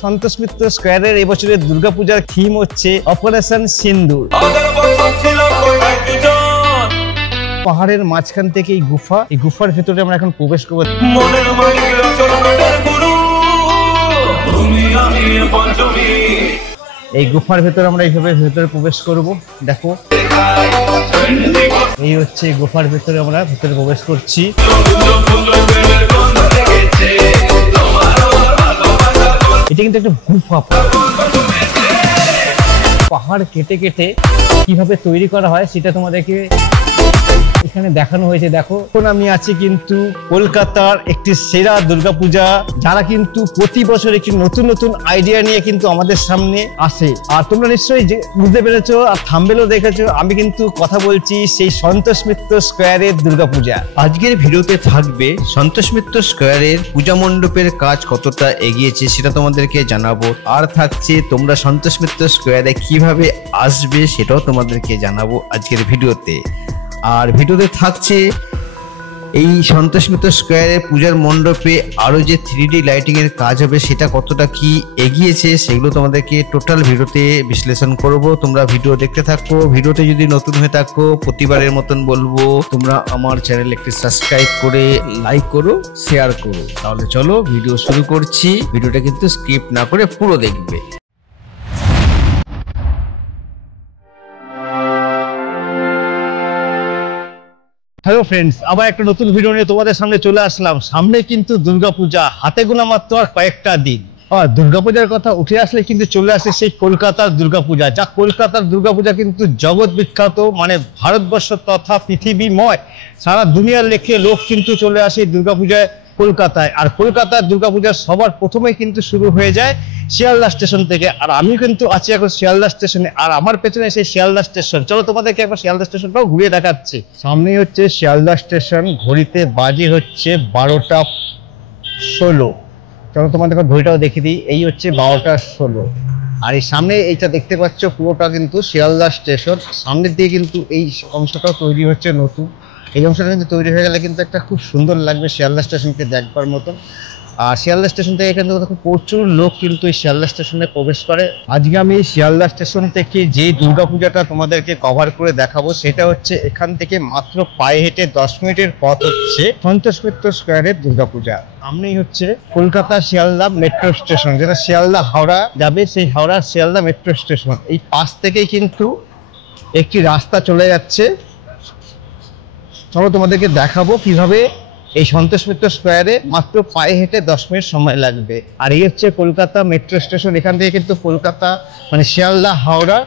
সন্তোষ মিত্র স্কয়ারের এবছরের দুর্গাপূজার থিম হচ্ছে অপারেশন সিন্দুর। পাহাড়ের মাঝখান থেকে এই গুফার ভেতরে আমরা এখন প্রবেশ করবো। এই গুফার ভেতরে আমরা এইভাবে ভেতরে প্রবেশ করব। দেখো এই হচ্ছে গুফার ভেতরে আমরা ভেতরে প্রবেশ করছি। এটা কিন্তু একটা গুফা, পাহাড় কেটে কেটে কিভাবে তৈরি করা হয় সেটা তোমাদেরকে এখানে দেখানো হয়েছে। দেখো এখন আমি আছি কিন্তু কলকাতার একটি সেরা দুর্গাপূজা, যারা কিন্তু প্রতি বছর একটি নতুন নতুন আইডিয়া নিয়ে কিন্তু আমাদের সামনে আসে। আর তোমরা নিশ্চয়ই বুঝতে পেরেছো আর থাম্বনেলও দেখেছো, আমি কিন্তু কথা বলছি সেই সন্তোষ মিত্র স্কয়ারের দুর্গাপূজা। আজকের ভিডিওতে থাকবে সন্তোষ মিত্র স্কয়ারের পূজা মণ্ডপের কাজ কতটা এগিয়েছে সেটা তোমাদেরকে জানাবো, আর থাকছে তোমরা সন্তোষ মিত্র স্কয়ারে কিভাবে আসবে সেটাও তোমাদেরকে জানাবো আজকের ভিডিওতে। আর ভিডিওতে থাকছে এই সন্তোষ মিত্র স্কয়ারের পূজার মণ্ডপে আরো যে 3D লাইটিং এর কাজ হবে সেটা কতটা কি এগিয়েছে সেগুলো তোমাদেরকে টোটাল ভিডিওতে বিশ্লেষণ করব। তোমরা ভিডিও দেখতে থাকো। ভিডিওতে যদি নতুন হয়ে থাকো প্রতিবারের মতন বলবো তোমরা আমার চ্যানেল একটি সাবস্ক্রাইব করে লাইক করো, শেয়ার করো। তাহলে চলো ভিডিও শুরু করছি। ভিডিওটা কিন্তু স্কিপ না করে পুরো দেখবে। হ্যালো ফ্রেন্ডস, আবার একটা নতুন ভিডিও নিয়ে তোমাদের সামনে চলে আসলাম। সামনে কিন্তু দুর্গাপূজা, হাতে গোনা মাত্র আর কয়েকটা দিন। আর দুর্গাপূজার কথা উঠে আসলে কিন্তু চলে আসে সেই কলকাতার দুর্গাপূজা, যা কলকাতার দুর্গাপূজা কিন্তু জগৎ বিখ্যাত, মানে ভারতবর্ষ তথা পৃথিবীময় সারা দুনিয়ার লেখে লোক কিন্তু চলে আসে দুর্গাপূজায় কলকাতায়। আর কলকাতার দুর্গাপূজা সবার প্রথমে কিন্তু শুরু হয়ে যায় শিয়ালদা স্টেশন থেকে। আর আমি কিন্তু আছি এখন শিয়ালদা স্টেশনে, আর আমার পেছনে সেই শিয়ালদা স্টেশন। চলো তোমাদেরকে একবার শিয়ালদা স্টেশনটাও ঘুরিয়ে দেখাচ্ছি। সামনেই হচ্ছে শিয়ালদা স্টেশন, ঘড়িতে বাজে হচ্ছে 12টা 16। চলো তোমাদের ঘড়িটাও দেখিয়ে দিই, এই হচ্ছে 12টা 16। আর এই সামনে এইটা দেখতে পাচ্ছ পুরোটা কিন্তু শিয়ালদা স্টেশন। সামনের দিকে কিন্তু এই অংশটাও তৈরি হচ্ছে নতুন। এই অংশটা কিন্তু তৈরি হয়ে গেলে কিন্তু একটা খুব সুন্দর লাগবে শিয়ালদা স্টেশনকে দেখবার মতন। আর শিয়ালদা স্টেশন থেকে এখানে দেখো প্রচুর লোক কিন্তু এই শিয়ালদা স্টেশনে প্রবেশ করে। আজকে আমি শিয়ালদা স্টেশন থেকে যে দুর্গাপূজাটা তোমাদেরকে কভার করে দেখাবো সেটা হচ্ছে এখান থেকে মাত্র পায়ে হেঁটে 10 মিনিটের পথ হচ্ছে সন্তোষ মিত্র স্কয়ারের দুর্গাপূজা। সামনেই হচ্ছে কলকাতা শিয়ালদা মেট্রো স্টেশন, যেটা শিয়ালদা হাওড়া যাবে, সেই হাওড়া শিয়ালদা মেট্রো স্টেশন। এই পাশ থেকেই কিন্তু একটি রাস্তা চলে যাচ্ছে। চলো তোমাদেরকে দেখাবো কিভাবে এই সন্তোষ মিত্র স্কয়ারে মাত্র পায়ে হেঁটে 10 মিনিট সময় লাগবে। আর এই হচ্ছে কলকাতা মেট্রো স্টেশন, এখান থেকে কিন্তু কলকাতা মানে শিয়ালদা হাওড়া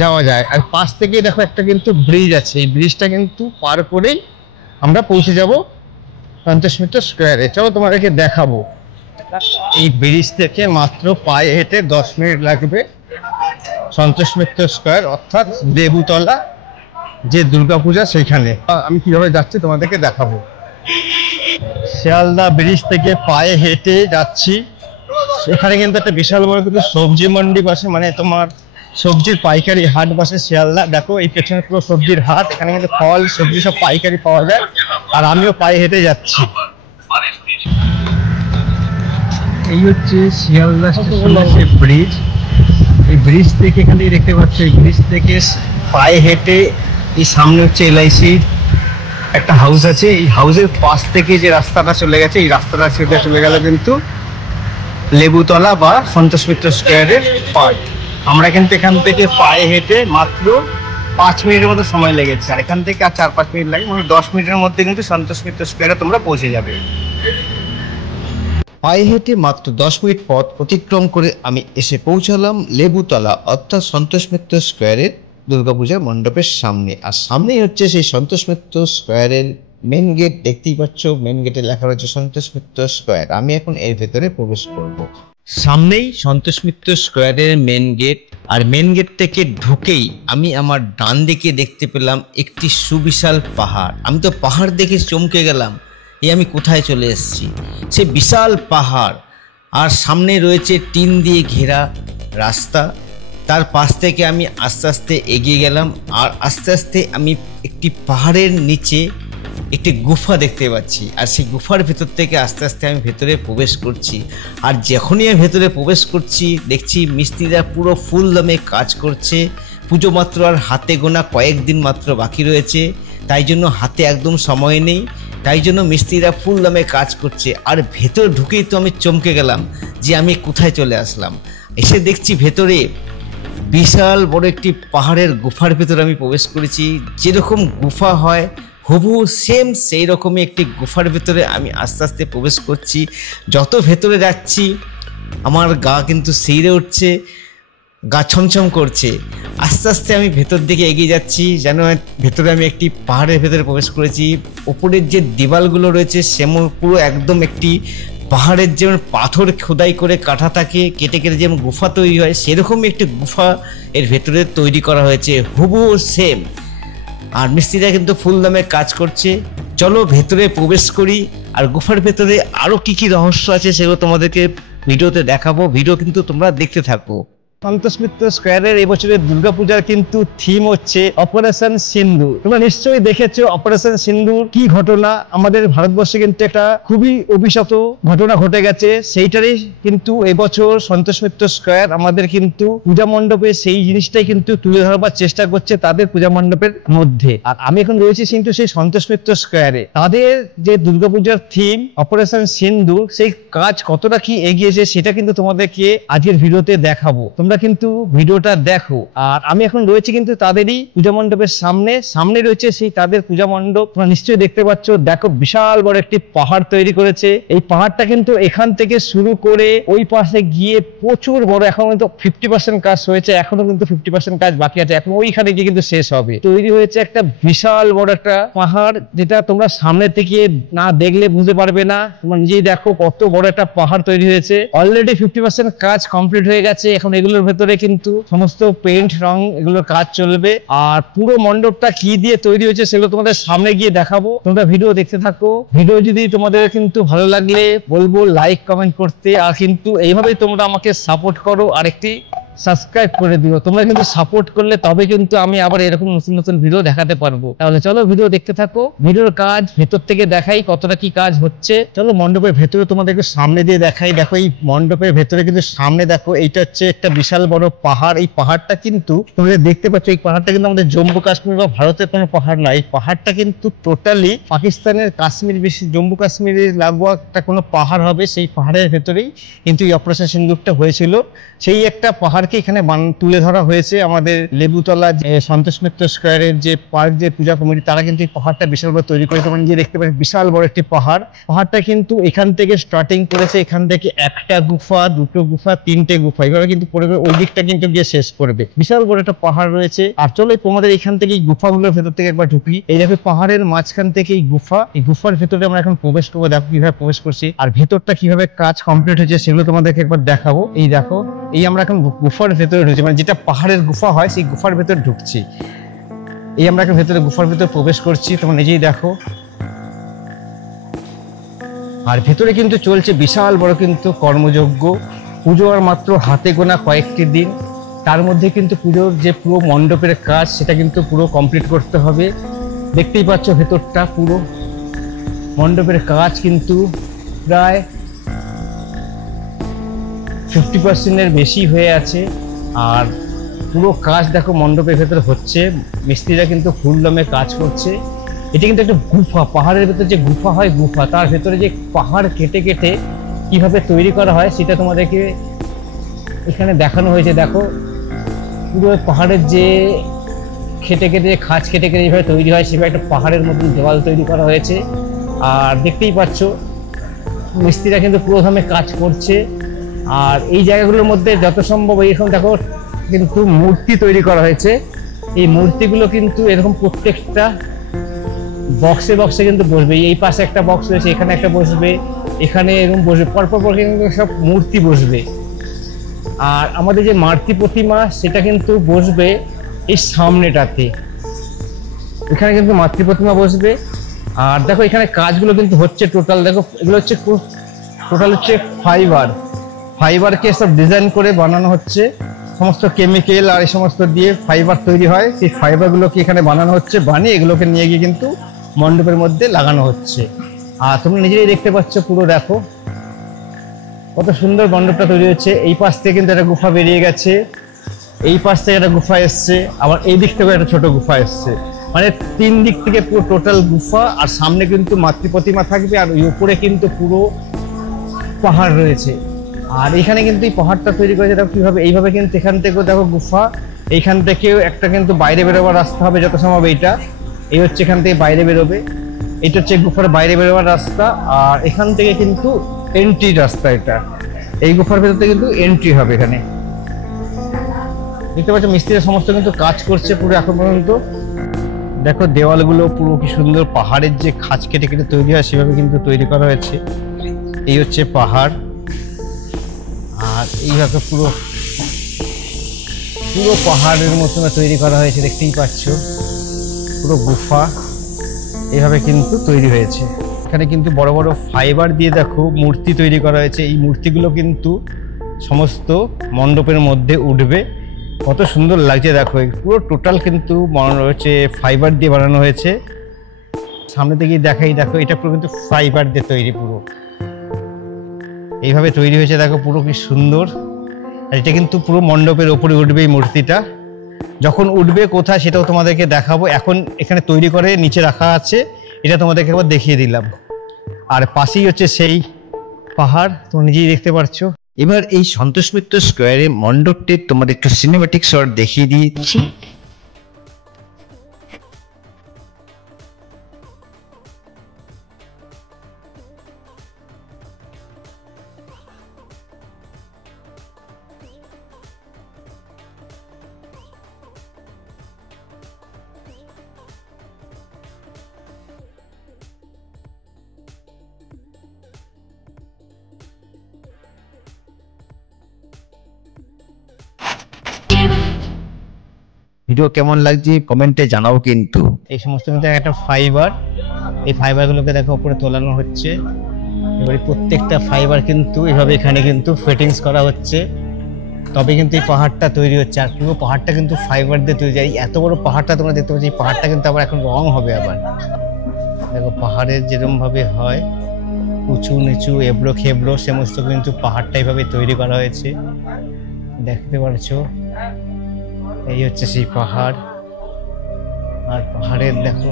যাওয়া যায়। আর পাশ থেকে দেখো একটা কিন্তু ব্রিজ আছে, এই ব্রিজটা কিন্তু পার করেই আমরা পৌঁছে যাব সন্তোষ মিত্র স্কয়ারে। চলো তোমাদেরকে দেখাবো। এই ব্রিজ থেকে মাত্র পায়ে হেঁটে 10 মিনিট লাগবে সন্তোষ মিত্র স্কয়ার, অর্থাৎ লেবুতলা যে দুর্গাপূজা সেইখানে। আমি কিভাবে যাচ্ছি তোমাদেরকে দেখাবো। শিয়ালদা ব্রিজ থেকে পায়ে হেঁটে যাচ্ছি। এখানে কিন্তু একটা বিশাল বড় কিন্তু সবজি মন্ডি বসে, মানে তোমার সবজির পাইকারি হাট বসে শিয়ালদা। দেখো এই পেছনে পুরো সবজির হাট, এখানে কিন্তু ফল সবজি সব পাইকারি পাওয়া যায়। আর আমিও পায়ে হেঁটে যাচ্ছি। এই হচ্ছে শিয়ালদা স্টেশনের যে ব্রিজ, এই ব্রিজ থেকে এখান থেকে দেখতে পাচ্ছ, এই ব্রিজ থেকে পায়ে হেঁটে এই সামনে হচ্ছে LIC একটা হাউস আছে। এই হাউসের পাশ থেকে যে রাস্তাটা চলে গেছে, এই রাস্তাটা সেটা চলে গেল কিন্তু লেবুতলা বা সন্তোষ মিত্র স্কয়ারের পার্ট। আমরা কিন্তু এখান থেকে পায়ে হেঁটে মাত্র 5 মিনিটের মতো সময় লেগেছে। আর এখান থেকে আর 4-5 মিনিট লাগে, মানে 10 মিনিটের মধ্যে কিন্তু সন্তোষ মিত্র স্কয়ারে তোমরা পৌঁছে যাবে। পায়ে হেঁটে মাত্র 10 মিনিট পথ অতিক্রম করে আমি এসে পৌঁছালাম লেবুতলা অর্থাৎ সন্তোষ মিত্র স্কয়ারের দুর্গাপূজার মণ্ডপের সামনে। আর সামনেই হচ্ছে সেই সন্তোষ মিত্র স্কয়ারের মেন গেট। দেখতেই পাচ্ছ মেন গেটে লেখা রয়েছে সন্তোষ মিত্র স্কয়ার। আমি এখন এর ভেতরে প্রবেশ করব। সামনেই সন্তোষ মিত্র স্কয়ারের মেন গেট। আর মেন গেট থেকে ঢুকেই আমি আমার ডান দিকে দেখতে পেলাম একটি সুবিশাল পাহাড়। আমি তো পাহাড় দেখে চমকে গেলাম, আমি কোথায় চলে এসেছি। সে বিশাল পাহাড়, আর সামনে রয়েছে টিন দিয়ে ঘেরা রাস্তা। তার পাশ থেকে আমি আস্তে আস্তে এগিয়ে গেলাম, আর আস্তে আস্তে আমি একটি পাহাড়ের নিচে একটি গুফা দেখতে পাচ্ছি, আর সেই গুফার ভেতর থেকে আস্তে আস্তে আমি ভেতরে প্রবেশ করছি। আর যখনই আমি ভেতরে প্রবেশ করছি দেখছি মিস্ত্রিরা পুরো ফুল দমে কাজ করছে। পুজো মাত্র আর হাতে গোনা কয়েকদিন মাত্র বাকি রয়েছে, তাই জন্য হাতে একদম সময় নেই, তাই জন্য মিস্ত্রিরা ফুল দমে কাজ করছে। আর ভেতরে ঢুকেই তো আমি চমকে গেলাম যে আমি কোথায় চলে আসলাম। এসে দেখছি ভেতরে বিশাল বড় একটি পাহাড়ের গুফার ভেতরে আমি প্রবেশ করেছি। যেরকম গুফা হয় হুবহু সেম সেই রকমই একটি গুফার ভেতরে আমি আস্তে আস্তে প্রবেশ করছি। যত ভেতরে যাচ্ছি আমার গা কিন্তু শিউরে উঠছে, গা ছমছম করছে। আস্তে আস্তে আমি ভেতর দিকে এগিয়ে যাচ্ছি, যেন ভেতরে আমি একটি পাহাড়ের ভেতরে প্রবেশ করেছি। ওপরের যে দেওয়ালগুলো রয়েছে সেমন পুরো একদম একটি পাহাড়ের যেমন পাথর খোদাই করে কাটা থাকে, কেটে কেটে যেমন গুফা তৈরি হয় সেরকমই একটি গুফা এর ভেতরে তৈরি করা হয়েছে হুবহু সেম। আর মিস্ত্রিরা কিন্তু ফুল দামে কাজ করছে। চলো ভেতরে প্রবেশ করি, আর গুফার ভেতরে আরো কি কি রহস্য আছে সেগুলো তোমাদেরকে ভিডিওতে দেখাবো। ভিডিও কিন্তু তোমরা দেখতে থাকো। সন্তোষ মিত্র স্কোয়ারের এবছরের দুর্গাপূজার কিন্তু থিম হচ্ছে অপারেশন সিন্দুর। তোমরা নিশ্চয়ই দেখেছো অপারেশন সিন্দুর কি ঘটনা। আমাদের ভারতবর্ষে কিন্তু একটা খুবই অভিশপ্ত ঘটনা ঘটে গেছে, সেইটারই কিন্তু এবছর সন্তোষ মিত্র স্কোয়ার আমাদের কিন্তু পূজা মণ্ডপে সেই জিনিসটাই কিন্তু তুলে ধরবার চেষ্টা করছে তাদের পূজা মণ্ডপের মধ্যে। আর আমি এখন রয়েছি কিন্তু সেই সন্তোষ মিত্র স্কোয়ারে। তাদের যে দুর্গাপূজার থিম অপারেশন সিন্দুর, সেই কাজ কতটা কি এগিয়েছে সেটা কিন্তু তোমাদেরকে আজকের ভিডিওতে দেখাবো। তোমরা কিন্তু ভিডিওটা দেখো। আর আমি এখন রয়েছে কিন্তু তাদেরই পূজা মণ্ডপের সামনে রয়েছে সেই তাদের পূজা মণ্ডপ। তোমরা নিশ্চয়ই দেখতে পাচ্ছ, দেখো বিশাল বড় একটি পাহাড় তৈরি করেছে। এই পাহাড়টা কিন্তু এখান থেকে শুরু করে ওই পাশে গিয়ে প্রচুর বড়, এখন কিন্তু 50% কাজ হয়েছে, এখনো কিন্তু 50% কাজ বাকি আছে, এখন ওইখানে গিয়ে কিন্তু শেষ হবে। তৈরি হয়েছে একটা বিশাল বড় একটা পাহাড়, যেটা তোমরা সামনে থেকে না দেখলে বুঝতে পারবে না। তোমরা নিজেই দেখো কত বড় একটা পাহাড় তৈরি হয়েছে। অলরেডি 50% কাজ কমপ্লিট হয়ে গেছে, এখন এগুলোর ভেতরে কিন্তু সমস্ত পেইন্ট রং এগুলোর কাজ চলবে। আর পুরো মণ্ডপটা কি দিয়ে তৈরি হয়েছে সেগুলো তোমাদের সামনে গিয়ে দেখাবো। তোমরা ভিডিও দেখতে থাকো। ভিডিও যদি তোমাদের কিন্তু ভালো লাগলে বলবো লাইক কমেন্ট করতে, আর কিন্তু এইভাবেই তোমরা আমাকে সাপোর্ট করো, আর একটি সাবস্ক্রাইব করে দিও। তোমরা কিন্তু সাপোর্ট করলে তবে কিন্তু আমি আবার এরকম নতুন নতুন ভিডিও দেখাতে পারবো। তাহলে চলো ভিডিও দেখতে থাকো। ভিডিওর কাজ ভেতর থেকে দেখাই কতটা কি কাজ হচ্ছে। চলো মণ্ডপের ভেতরে তোমাদেরকে সামনে দিয়ে দেখাই। দেখো এই মণ্ডপের ভেতরে কিন্তু সামনে দেখো এইটা হচ্ছে একটা বিশাল বড় পাহাড়। এই পাহাড়টা কিন্তু তোমরা দেখতে পাচ্ছ, এই পাহাড়টা কিন্তু আমাদের জম্মু কাশ্মীর বা ভারতের কোনো পাহাড় নয়। এই পাহাড়টা কিন্তু টোটালি পাকিস্তানের কাশ্মীর, বেশি জম্মু কাশ্মীরের লাগোয়া একটা কোনো পাহাড় হবে। সেই পাহাড়ের ভেতরেই কিন্তু এই অপারেশন সিন্দুরটা হয়েছিল। সেই একটা পাহাড়কে এখানে তুলে ধরা হয়েছে। আমাদের লেবুতলা সন্তোষ মিত্র স্কোয়ারের যে পার্ক যে পূজা কমিটি, তারা কিন্তু এই পাহাড়টা বিশাল বড় তৈরি করেছে। মানে যে দেখতে পাচ্ছেন বিশাল বড় একটি পাহাড়টা কিন্তু এখান থেকে স্টার্টিং করেছে। এখান থেকে একটা গুফা, দুটো গুফা, তিনটে গুফা, এগুলো কিন্তু পরে ওই দিকটা কিন্তু গিয়ে শেষ করবে। বিশাল বড় একটা পাহাড় রয়েছে। আর চলো তোমাদের এখান থেকে এই গুফাগুলোর ভেতর থেকে একবার ঢুকি। এই দেখো পাহাড়ের মাঝখান থেকে এই গুফা, এই গুফার ভেতরে আমরা এখন প্রবেশ করবো। দেখো কিভাবে প্রবেশ করছি, আর ভেতরটা কিভাবে কাজ কমপ্লিট হয়েছে সেগুলো তোমাদেরকে একবার দেখাবো। এই দেখো, এই আমরা এখন গুফার ভেতরে ঢুকছি, মানে যেটা পাহাড়ের গুফা হয় সেই গুফার ভেতরে ঢুকছি। এই আমরা এখন ভেতরে গুফার ভেতরে প্রবেশ করছি, তোমরা নিজেই দেখো। আর ভেতরে কিন্তু চলছে বিশাল বড় কিন্তু কর্মযজ্ঞ। পুজো আর মাত্র হাতে গোনা কয়েকটি দিন, তার মধ্যে কিন্তু পুজোর যে পুরো মণ্ডপের কাজ সেটা কিন্তু পুরো কমপ্লিট করতে হবে। দেখতেই পাচ্ছ ভেতরটা পুরো মণ্ডপের কাজ কিন্তু প্রায় 50%-এর বেশি হয়ে আছে। আর পুরো কাজ দেখো মণ্ডপের ভেতরে হচ্ছে, মিস্ত্রিরা কিন্তু ফুল দমে কাজ করছে। এটা কিন্তু একটা গুফা, পাহাড়ের ভেতরে যে গুফা হয় গুফা, তার ভেতরে যে পাহাড় কেটে কেটে কিভাবে তৈরি করা হয় সেটা তোমাদেরকে এখানে দেখানো হয়েছে। দেখো পুরো পাহাড়ের যে কেটে কেটে খাঁজ কেটে কেটে যেভাবে তৈরি হয় সেভাবে একটা পাহাড়ের মতন দেওয়াল তৈরি করা হয়েছে। আর দেখতেই পাচ্ছ মিস্ত্রিরা কিন্তু পুরো দমে কাজ করছে। আর এই জায়গাগুলোর মধ্যে যত সম্ভব এরকম দেখো কিন্তু মূর্তি তৈরি করা হয়েছে। এই মূর্তিগুলো কিন্তু এরকম প্রত্যেকটা বক্সে বক্সে কিন্তু বসবে। এই পাশে একটা বক্স রয়েছে, এখানে একটা বসবে, এখানে এরকম বসবে, পরপর পর কিন্তু সব মূর্তি বসবে। আর আমাদের যে মাতৃ প্রতিমা সেটা কিন্তু বসবে এই সামনেটাতে, এখানে কিন্তু মাতৃ প্রতিমা বসবে। আর দেখো এখানে কাজগুলো কিন্তু হচ্ছে টোটাল, দেখো এগুলো হচ্ছে টোটাল হচ্ছে ফাইবারকে সব ডিজাইন করে বানানো হচ্ছে। সমস্ত কেমিক্যাল আর এই সমস্ত দিয়ে ফাইবার তৈরি হয়, সেই ফাইবারগুলোকে এখানে বানানো হচ্ছে। বানিয়ে এগুলোকে নিয়ে গিয়ে কিন্তু মণ্ডপের মধ্যে লাগানো হচ্ছে। আর তোমরা নিজেরাই দেখতে পাচ্ছ, পুরো দেখো কত সুন্দর মণ্ডপটা তৈরি হচ্ছে। এই পাশ থেকে কিন্তু একটা গুফা বেরিয়ে গেছে, এই পাশ থেকে একটা গুফা এসছে, আবার এই দিক থেকে একটা ছোট গুফা এসছে। মানে 3 দিক থেকে পুরো টোটাল গুফা, আর সামনে কিন্তু মাতৃ প্রতিমা থাকবে, আর ওই উপরে কিন্তু পুরো পাহাড় রয়েছে। আর এখানে কিন্তু এই পাহাড়টা তৈরি করেছে দেখো কিভাবে, এইভাবে কিন্তু এখান থেকেও দেখো গুফা, এইখান থেকেও একটা কিন্তু বাইরে বেরোবার রাস্তা হবে যত সম্ভব। এইটা এই হচ্ছে এখান থেকে বাইরে বেরোবে, এটা হচ্ছে গুফার বাইরে বেরোবার রাস্তা, আর এখান থেকে কিন্তু এন্ট্রি রাস্তা। এটা এই গুফার ভেতর থেকে কিন্তু এন্ট্রি হবে। এখানে দেখতে পাচ্ছ মিস্ত্রিরা সমস্ত কিন্তু কাজ করছে পুরো এখন পর্যন্ত। দেখো দেওয়ালগুলো পুরো কি সুন্দর, পাহাড়ের যে খাঁজ কেটে কেটে তৈরি হয় সেভাবে কিন্তু তৈরি করা হয়েছে। এই হচ্ছে পাহাড়, আর এইভাবে পুরো পুরো পাহাড়ের মতো তৈরি করা হয়েছে, দেখতেই পাচ্ছ পুরো গুফা এইভাবে কিন্তু তৈরি হয়েছে। এখানে কিন্তু বড় বড় ফাইবার দিয়ে দেখো মূর্তি তৈরি করা হয়েছে। এই মূর্তিগুলো কিন্তু সমস্ত মণ্ডপের মধ্যে উঠবে, কত সুন্দর লাগছে দেখো। পুরো টোটাল কিন্তু হচ্ছে ফাইবার দিয়ে বানানো হয়েছে। সামনে থেকেই দেখাই, দেখো এটা পুরো কিন্তু ফাইবার দিয়ে তৈরি, পুরো এইভাবে তৈরি হয়েছে দেখো, পুরো কি সুন্দর। আর এটা কিন্তু পুরো মণ্ডপের ওপরে উঠবে এই মূর্তিটা। যখন উঠবে কোথায় সেটাও তোমাদেরকে দেখাবো। এখন এখানে তৈরি করে নিচে রাখা আছে, এটা তোমাদেরকে একবার দেখিয়ে দিলাম। আর পাশেই হচ্ছে সেই পাহাড়, তোমরা নিজেই দেখতে পাচ্ছ। এবার এই সন্তোষ মিত্র স্কোয়ারে মণ্ডপটির তোমাদের একটু সিনেম্যাটিক শট দেখিয়ে দিচ্ছি। ভিডিও কেমন লাগছে কমেন্টে জানাও কিন্তু। এই সমস্ত কিন্তু একটা ফাইবার, এই ফাইবারগুলোকে দেখো উপরে তোলানো হচ্ছে। এবারে প্রত্যেকটা ফাইবার কিন্তু এভাবে এখানে কিন্তু ফিটিংস করা হচ্ছে, তবে কিন্তু এই পাহাড়টা তৈরি হচ্ছে। আর পুরো পাহাড়টা কিন্তু ফাইবার দিয়ে তৈরি। এত বড় পাহাড়টা তোমরা দেখতে পাচ্ছ, এই পাহাড়টা কিন্তু আবার এখন রং হবে। আবার দেখো পাহাড়ের যেরকম ভাবে হয় উঁচু নিচু এবড়ো খেবড়ো, সমস্ত কিন্তু পাহাড়টা এইভাবে তৈরি করা হয়েছে, দেখতে পাচ্ছো। এই হচ্ছে সেই পাহাড়, আর পাহাড়ের দেখো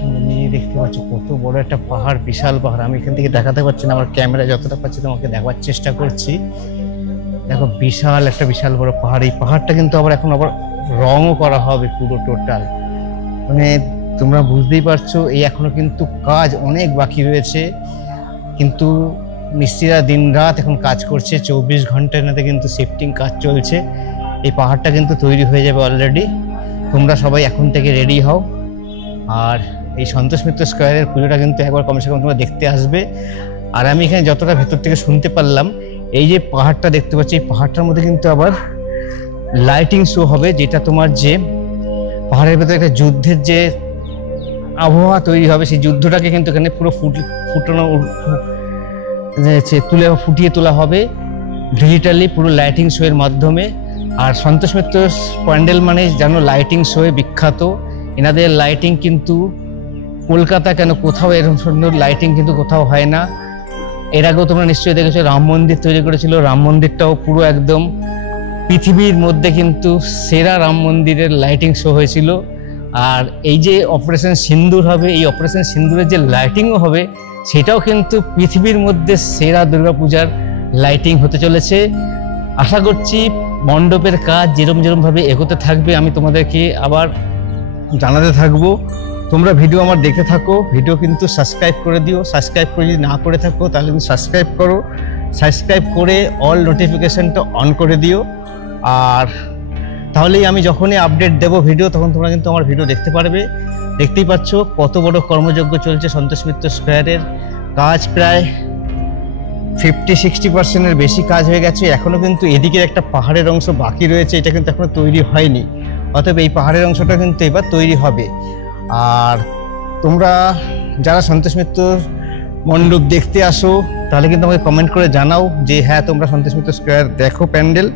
তুমি দেখতে পাচ্ছ কত বড় একটা পাহাড়, বিশাল পাহাড়। আমি এখান থেকে দেখাতে পারছি না, আমার ক্যামেরা যতটা পাচ্ছি তোমাকে দেখাবার চেষ্টা করছি। দেখো বিশাল একটা বিশাল বড় পাহাড়। এই পাহাড়টা কিন্তু আবার এখন আবার রঙও করা হবে পুরো টোটাল। মানে তোমরা বুঝতেই পারছো এই এখনো কিন্তু কাজ অনেক বাকি রয়েছে, কিন্তু মিস্ত্রিরা দিন রাত এখন কাজ করছে। 24 ঘন্টার মধ্যে কিন্তু শিফটিং কাজ চলছে। এই পাহাড়টা কিন্তু তৈরি হয়ে যাবে অলরেডি। তোমরা সবাই এখন থেকে রেডি হও, আর এই সন্তোষ মিত্র স্কোয়ারের পুজোটা কিন্তু একবার কমসে কম তোমরা দেখতে আসবে। আর আমি এখানে যতটা ভেতর থেকে শুনতে পারলাম, এই যে পাহাড়টা দেখতে পাচ্ছি, এই পাহাড়টার মধ্যে কিন্তু আবার লাইটিং শো হবে, যেটা তোমার যে পাহাড়ের ভেতরে একটা যুদ্ধের যে আবহাওয়া তৈরি হবে, সেই যুদ্ধটাকে কিন্তু এখানে পুরো ফুটিয়ে তোলা হবে ডিজিটালি পুরো লাইটিং শো এর মাধ্যমে। আর সন্তোষ মিত্র প্যান্ডেল মানে জানো লাইটিং শো এ বিখ্যাত। এনাদের লাইটিং কিন্তু কলকাতা কেন কোথাও এরকম সুন্দর লাইটিং কিন্তু কোথাও হয় না। এর আগেও তোমরা নিশ্চয়ই দেখেছো রাম মন্দির তৈরি করেছিল, রাম মন্দিরটাও পুরো একদম পৃথিবীর মধ্যে কিন্তু সেরা রাম মন্দিরের লাইটিং শো হয়েছিল। আর এই যে অপারেশন সিন্দুর হবে, এই অপারেশন সিন্দুরের যে লাইটিংও হবে, সেটাও কিন্তু পৃথিবীর মধ্যে সেরা দুর্গাপূজার লাইটিং হতে চলেছে। আশা করছি মণ্ডপের কাজ যেরকম ভাবে এগোতে থাকবে আমি তোমাদেরকে আবার জানাতে থাকবো। তোমরা ভিডিও আমার দেখতে থাকো, ভিডিও কিন্তু সাবস্ক্রাইব করে দিও। সাবস্ক্রাইব করে যদি না করে থাকো তাহলে কিন্তু সাবস্ক্রাইব করো, সাবস্ক্রাইব করে অল নোটিফিকেশনটা অন করে দিও। আর তাহলেই আমি যখনই আপডেট দেবো ভিডিও, তখন তোমরা কিন্তু আমার ভিডিও দেখতে পারবে। দেখতেই পাচ্ছ কত বড় কর্মযজ্ঞ চলছে সন্তোষ মিত্র স্কোয়ারের। কাজ প্রায় 50-60% বেশি কাজ হয়ে গেছে। এখনো কিন্তু এদিকে একটা পাহাড়ের অংশ বাকি রয়েছে, এটা কিন্তু এখনো তৈরি হয়নি। অতএব এই পাহাড়ের অংশটা কিন্তু এবার তৈরি হবে। আর তোমরা যারা সন্তোষ মিত্র মণ্ডপ দেখতে আসো, তাহলে কিন্তু আমাকে কমেন্ট করে জানাও যে হ্যাঁ তোমরা সন্তোষ মিত্র স্কোয়ার দেখো প্যান্ডেল।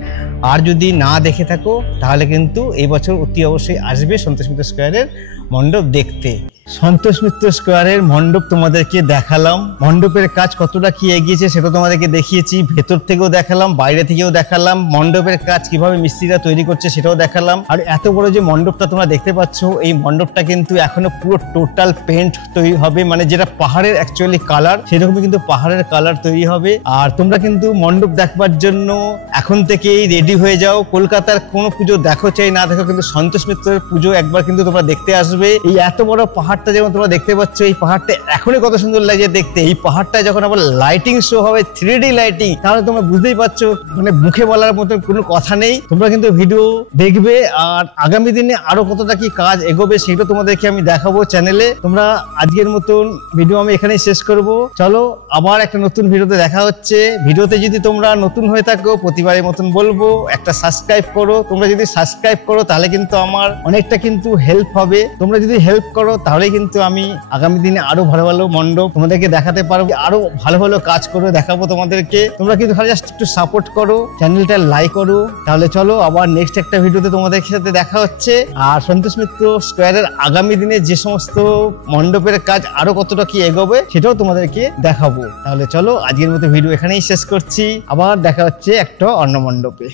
আর যদি না দেখে থাকো তাহলে কিন্তু এই বছর অতি অবশ্যই আসবে সন্তোষ মিত্র স্কোয়ারের মণ্ডপ দেখতে। সন্তোষ মিত্র স্কোয়ারের মণ্ডপ তোমাদেরকে দেখালাম, মণ্ডপের কাজ কতটা কি এগিয়েছে সেটা তোমাদেরকে দেখিয়েছি, ভেতর থেকেও দেখালাম, বাইরে থেকেও দেখালাম, মণ্ডপের কাজ কিভাবে মিস্ত্রিরা তৈরি করছে সেটাও দেখালাম। আর এত বড় যে মণ্ডপটা তোমরা দেখতে পাচ্ছ, এই মণ্ডপটা কিন্তু এখনো পুরো টোটাল পেন্ট তৈরি হবে, মানে যেটা পাহাড়ের অ্যাকচুয়ালি কালার সেরকমই কিন্তু পাহাড়ের কালার তৈরি হবে। আর তোমরা কিন্তু মণ্ডপ দেখবার জন্য এখন থেকেই রেডি হয়ে যাও। কলকাতার কোনো পুজো দেখো চাই না দেখো, কিন্তু সন্তোষ মিত্রের পুজো একবার কিন্তু তোমরা দেখতে আসবে। এই এত বড় পাহাড়টা যেমন তোমরা দেখতে পাচ্ছ, এই পাহাড়টা এখনই কত সুন্দর লাগে দেখতে। এই পাহাড়টা যখন আবার লাইটিং শো হবে, 3D লাইটিং, তাহলে তোমরা বুঝতেই পারছো, মানে মুখে বলার মতো কোনো কথা নেই। তোমরা কিন্তু ভিডিও দেখবে আর আগামী দিনে আরো কতটা কি কাজ এগোবে সেটা তোমাদেরকে আমি দেখাবো চ্যানেলে। তোমরা আজকের মতন ভিডিও আমি এখানেই শেষ করব। চলো আবার একটা নতুন ভিডিওতে দেখা হচ্ছে। ভিডিওতে যদি তোমরা নতুন হয়ে থাকো, প্রতিবারের মতন বলবো একটা সাবস্ক্রাইব করো। তোমরা যদি সাবস্ক্রাইব করো তাহলে কিন্তু আমার অনেকটা কিন্তু হেল্প হবে। তোমরা যদি হেল্প করো তাহলে কিন্তু আমি আগামী দিনে আরো ভালো ভালো মণ্ডপ তোমাদেরকে দেখাতে পারবো, আরো ভালো ভালো কাজ করে দেখাবো তোমাদেরকে। তোমরা কিন্তু জাস্ট একটু সাপোর্ট করো, চ্যানেলটা লাইক করো। তাহলে চলো আবার নেক্সট একটা ভিডিওতে তোমাদের সাথে দেখা হচ্ছে। আর সন্তোষ মিত্র স্কোয়ারের আগামী দিনে যে সমস্ত মণ্ডপের কাজ আরো কতটা কি এগোবে সেটাও তোমাদেরকে দেখাবো। তাহলে চলো আজকের মতো ভিডিও এখানেই শেষ করছি, আবার দেখা হচ্ছে একটা অন্য মণ্ডপে।